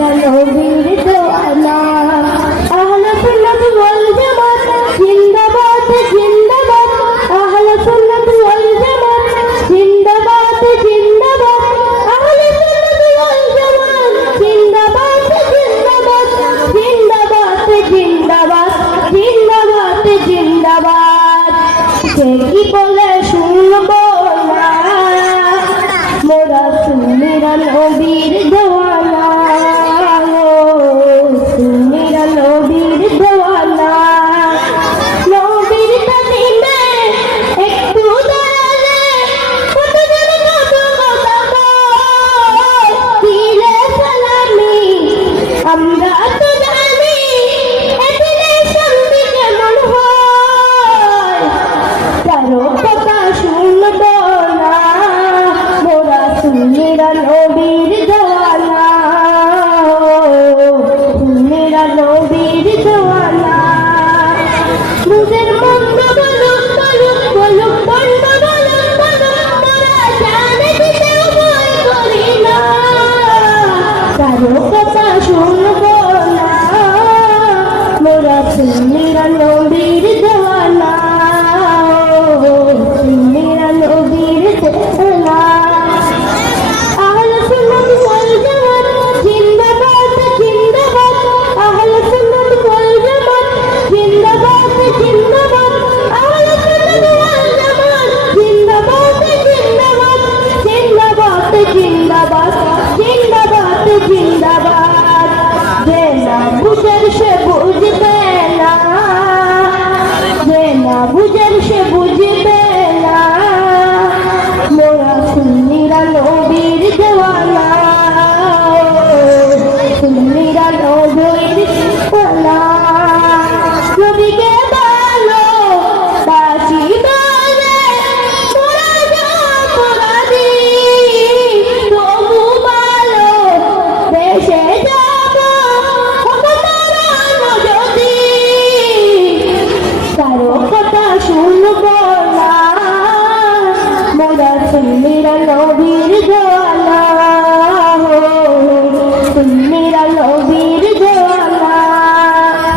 मेरा नबीर दीवाना अहले सुन्नत वल जमात जिंदाबाद जिंदाबाद अहले सुन्नत वल जमात जिंदाबाद जिंदाबाद अहले सुन्नत वल जमात जिंदाबाद जिंदाबाद जिंदाबाद जिंदाबाद जिंदाबाद जिंदाबाद কে কি বলে শুনবো না মোরা মেরা নবীর দেওয়ানা মেরা নবীর দেওয়ানা নবীর তালিমে একটু দাঁড়ালে কত জন কত কথা বলে দিলে সালামি আমরা তো জানি এদিনে শান্তি কেমন হয় কারো কথা শুনবো না মোরা মেরা নবীর দেওয়ানা মেরা নবীর দেওয়ানা মুজের মন্দ বলুক বলুক বলুক বন্ড বলুক বলুক মোরা জানে দিতেও ভয় করি না কারো কথা শুনবো না মোরা মেরা নবীর দেওয়ানা মেরা নবীর দেওয়ানা जिंदाबाद जिंदाबाद जे ना बुशर से